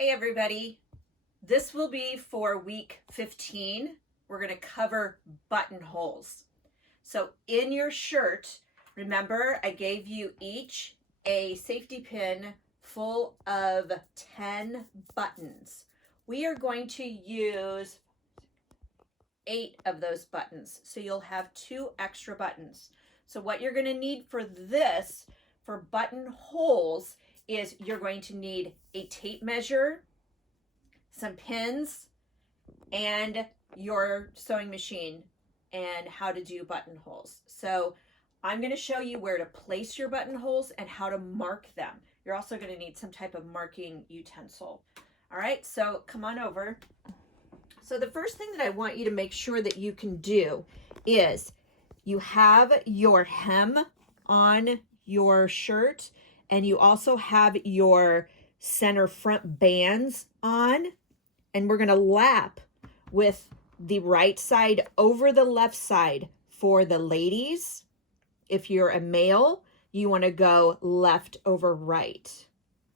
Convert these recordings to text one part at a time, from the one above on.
Hey everybody, this will be for week 15. We're going to cover buttonholes. So in your shirt, remember I gave you each a safety pin full of 10 buttons. We are going to use 8 of those buttons, so you'll have 2 extra buttons. So what you're going to need for this, for buttonholes, is you're going to need a tape measure, some pins, and your sewing machine and how to do buttonholes. So I'm going to show you where to place your buttonholes and how to mark them. You're also going to need some type of marking utensil. All right, so come on over. So the first thing that I want you to make sure that you can do is you have your hem on your shirt, and you also have your center front bands on, and we're going to lap with the right side over the left side for the ladies. If you're a male, you want to go left over right.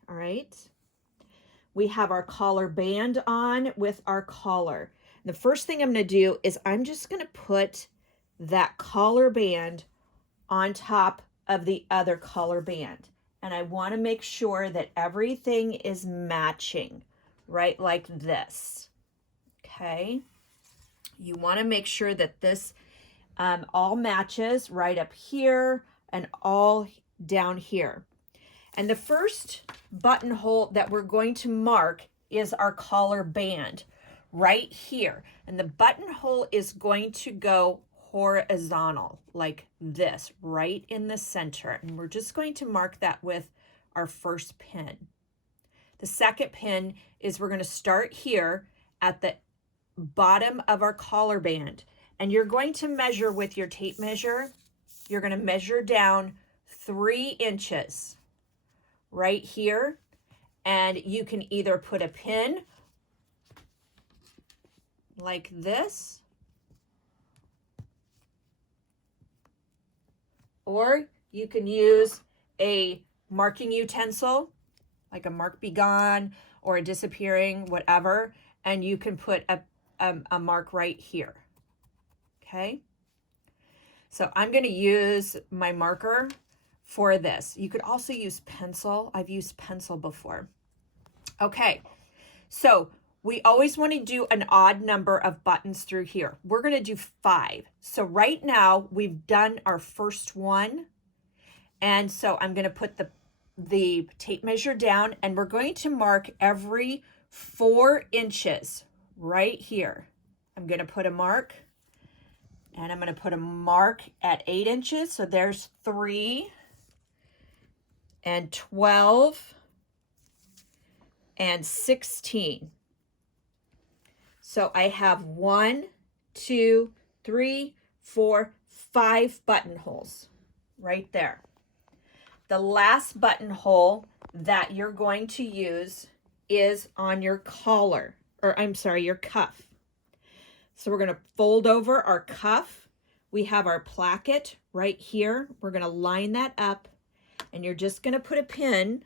All right. We have our collar band on with our collar. The first thing I'm going to do is I'm just going to put that collar band on top of the other collar band. And I want to make sure that everything is matching, right, like this. Okay. You want to make sure that this all matches right up here and all down here. And the first buttonhole that we're going to mark is our collar band right here. And the buttonhole is going to go horizontal like this, right in the center. And we're just going to mark that with our first pin. The second pin is we're going to start here at the bottom of our collar band. And you're going to measure with your tape measure. You're going to measure down 3 inches right here. And you can either put a pin like this, or you can use a marking utensil, like a Mark Be Gone or a Disappearing, whatever, and you can put a mark right here. Okay? So I'm going to use my marker for this. You could also use pencil. I've used pencil before. Okay, so we always want to do an odd number of buttons through here. We're going to do 5. So right now we've done our first one. And so I'm going to put the tape measure down, and we're going to mark every 4 inches right here. I'm going to put a mark, and I'm going to put a mark at 8 inches. So there's 3 and 12 and 16. So I have 1, 2, 3, 4, 5 buttonholes right there. The last buttonhole that you're going to use is on your collar, or I'm sorry, your cuff. So we're going to fold over our cuff. We have our placket right here. We're going to line that up, and you're just going to put a pin,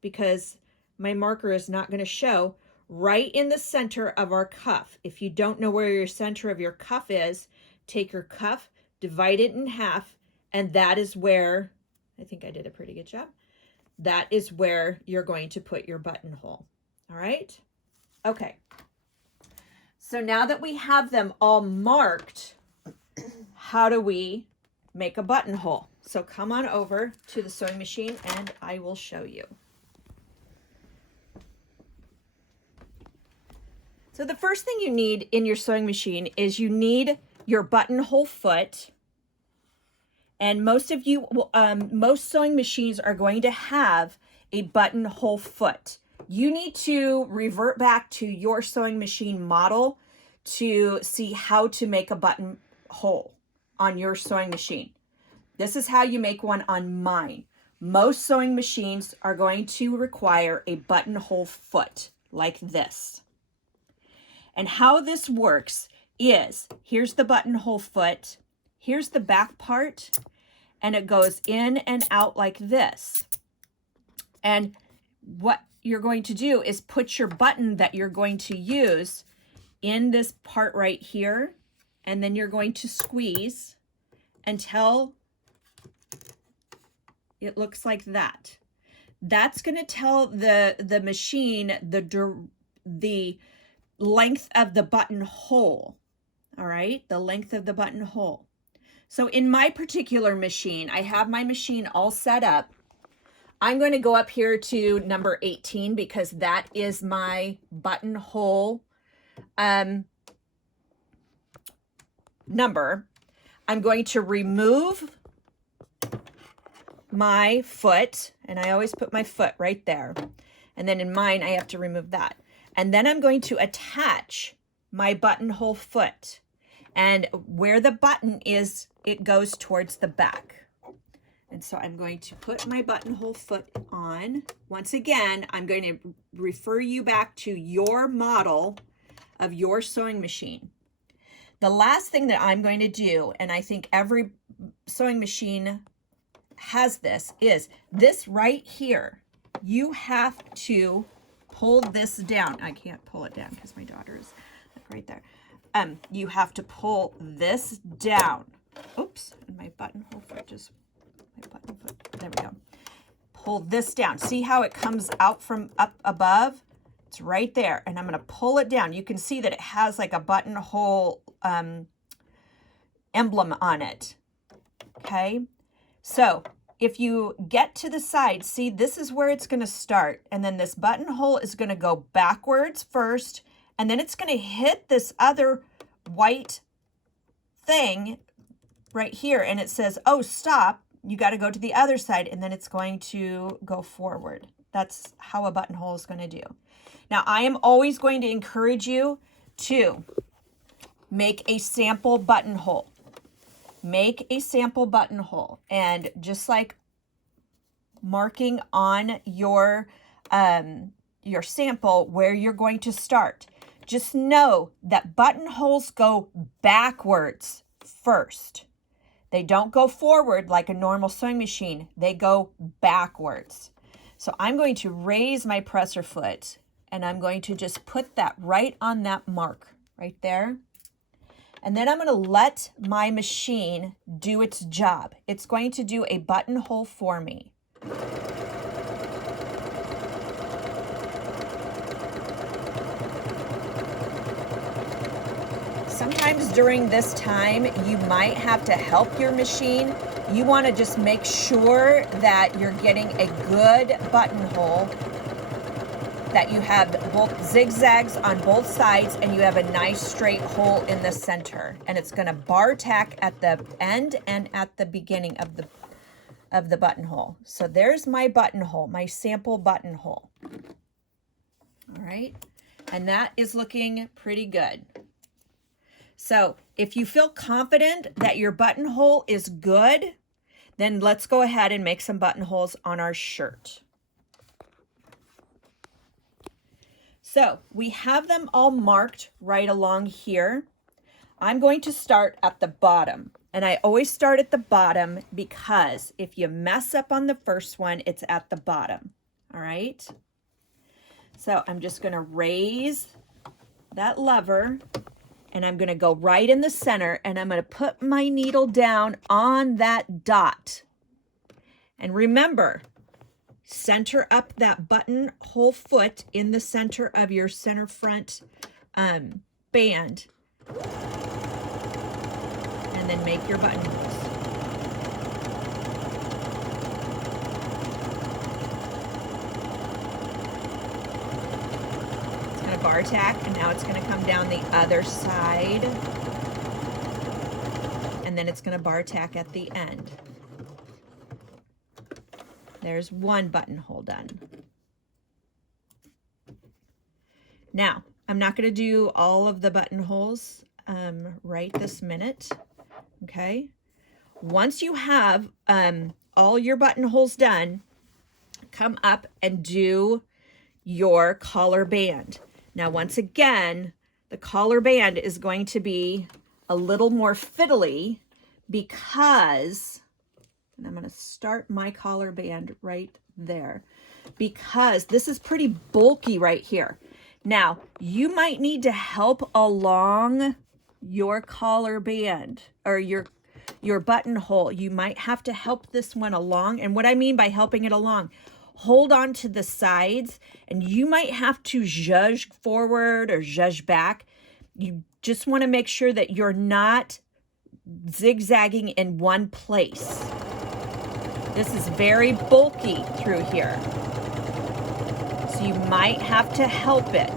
because my marker is not going to show, right in the center of our cuff. If you don't know where your center of your cuff is, take your cuff, divide it in half, and that is where, I think I did a pretty good job, that is where you're going to put your buttonhole. All right? Okay. So now that we have them all marked, how do we make a buttonhole? So come on over to the sewing machine and I will show you. So the first thing you need in your sewing machine is you need your buttonhole foot. And most of you, most sewing machines are going to have a buttonhole foot. You need to revert back to your sewing machine model to see how to make a buttonhole on your sewing machine. This is how you make one on mine. Most sewing machines are going to require a buttonhole foot like this. And how this works is, here's the buttonhole foot, here's the back part, and it goes in and out like this. And what you're going to do is put your button that you're going to use in this part right here, and then you're going to squeeze until it looks like that. That's going to tell the machine the length of the buttonhole. All right, the length of the buttonhole. So in my particular machine, I have my machine all set up. I'm going to go up here to number 18 because that is my buttonhole number. I'm going to remove my foot, and I always put my foot right there. And then in mine, I have to remove that. And then I'm going to attach my buttonhole foot. And where the button is, it goes towards the back. And so I'm going to put my buttonhole foot on. Once again, I'm going to refer you back to your model of your sewing machine. The last thing that I'm going to do, and I think every sewing machine has this, is this right here. You have to pull this down. I can't pull it down because my daughter is right there. You have to pull this down. Oops, and my buttonhole foot just, my button foot, there we go. Pull this down. See how it comes out from up above? It's right there, and I'm going to pull it down. You can see that it has like a buttonhole emblem on it. Okay, so if you get to the side, see, this is where it's going to start, and then this buttonhole is going to go backwards first, and then it's going to hit this other white thing right here, and it says, oh, stop, you got to go to the other side, and then it's going to go forward. That's how a buttonhole is going to do. Now, I am always going to encourage you to make a sample buttonhole. Make a sample buttonhole, and just like marking on your sample where you're going to start, just know that buttonholes go backwards first. They don't go forward like a normal sewing machine. They go backwards. So I'm going to raise my presser foot, and I'm going to just put that right on that mark right there. And then I'm going to let my machine do its job. It's going to do a buttonhole for me. Sometimes during this time, you might have to help your machine. You want to just make sure that you're getting a good buttonhole, that you have both zigzags on both sides, and you have a nice straight hole in the center. And it's going to bar tack at the end and at the beginning of the buttonhole. So there's my buttonhole, my sample buttonhole. All right, and that is looking pretty good. So if you feel confident that your buttonhole is good, then let's go ahead and make some buttonholes on our shirt. So we have them all marked right along here. I'm going to start at the bottom, and I always start at the bottom because if you mess up on the first one, it's at the bottom. All right. So I'm just going to raise that lever, and I'm going to go right in the center, and I'm going to put my needle down on that dot. And remember, center up that buttonhole foot in the center of your center front band, and then make your buttonholes. It's going to bar tack, and now it's going to come down the other side, and then it's going to bar tack at the end. There's one buttonhole done. Now, I'm not going to do all of the buttonholes right this minute, okay? Once you have all your buttonholes done, come up and do your collar band. Now, once again, the collar band is going to be a little more fiddly because, and I'm going to start my collar band right there, because this is pretty bulky right here. Now, you might need to help along your collar band or your buttonhole. You might have to help this one along. And what I mean by helping it along, hold on to the sides, and you might have to zhuzh forward or zhuzh back. You just want to make sure that you're not zigzagging in one place. This is very bulky through here, so you might have to help it.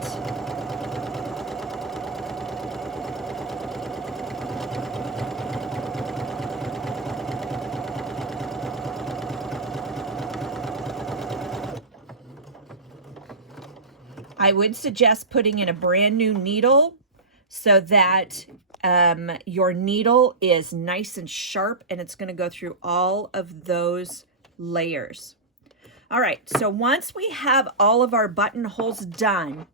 I would suggest putting in a brand new needle so that your needle is nice and sharp, and it's going to go through all of those layers. All right, so once we have all of our buttonholes done,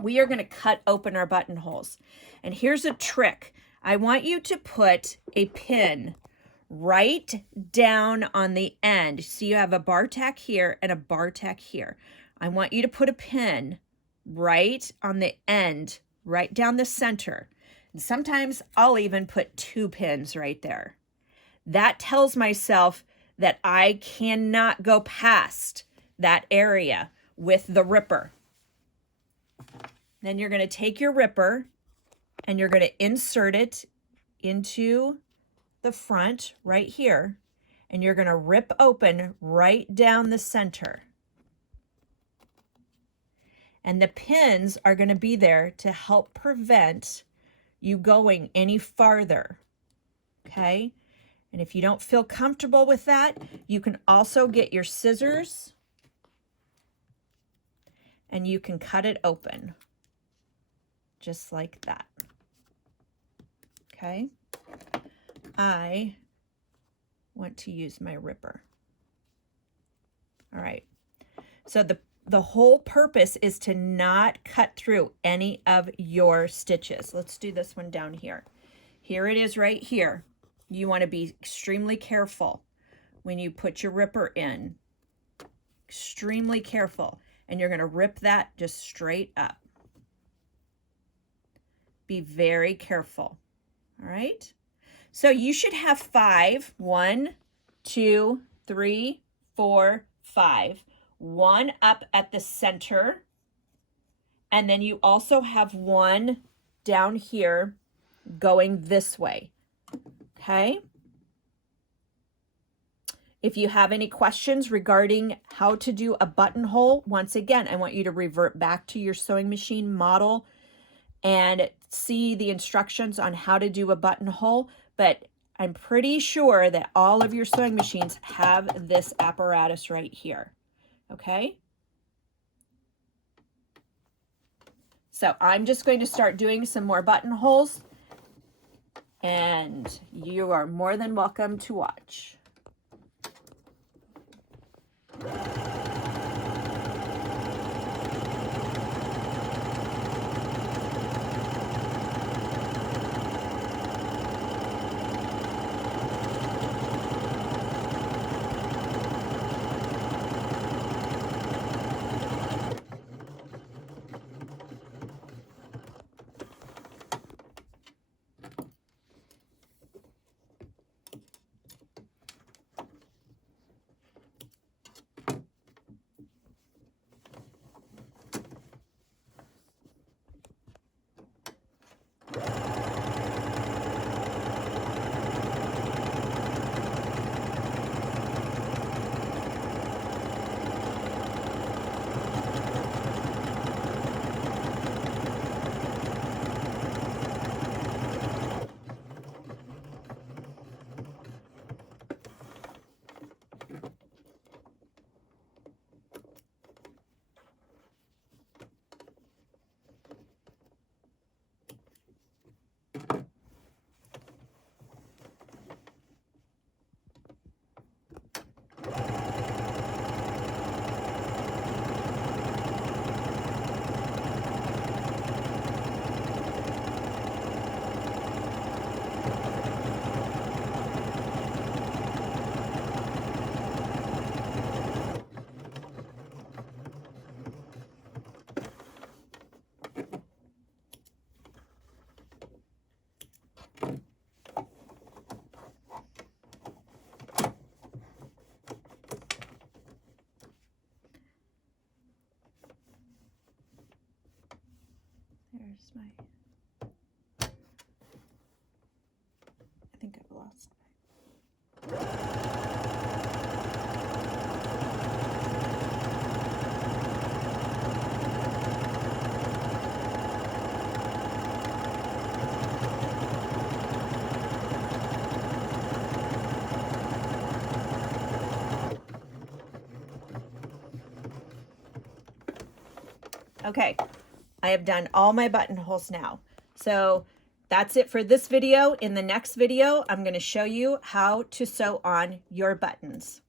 we are going to cut open our buttonholes. And here's a trick. I want you to put a pin right down on the end. See, you have a bar tack here and a bar tack here. I want you to put a pin right on the end, right down the center. And sometimes I'll even put 2 pins right there. That tells myself that I cannot go past that area with the ripper. Then you're going to take your ripper and you're going to insert it into the front right here, and you're going to rip open right down the center. And the pins are going to be there to help prevent you going any farther, okay? And if you don't feel comfortable with that, you can also get your scissors and you can cut it open, just like that, okay? I want to use my ripper. All right, so the whole purpose is to not cut through any of your stitches. Let's do this one down here. Here it is right here. You want to be extremely careful when you put your ripper in. Extremely careful. And you're going to rip that just straight up. Be very careful. All right? So you should have 5. 1, 2, 3, 4, 5. 1 up at the center, and then you also have 1 down here going this way, okay? If you have any questions regarding how to do a buttonhole, once again, I want you to revert back to your sewing machine model and see the instructions on how to do a buttonhole, but I'm pretty sure that all of your sewing machines have this apparatus right here. Okay, so I'm just going to start doing some more buttonholes, and you are more than welcome to watch. I think I've lost. Okay, I have done all my buttonholes now. So that's it for this video. In the next video, I'm going to show you how to sew on your buttons.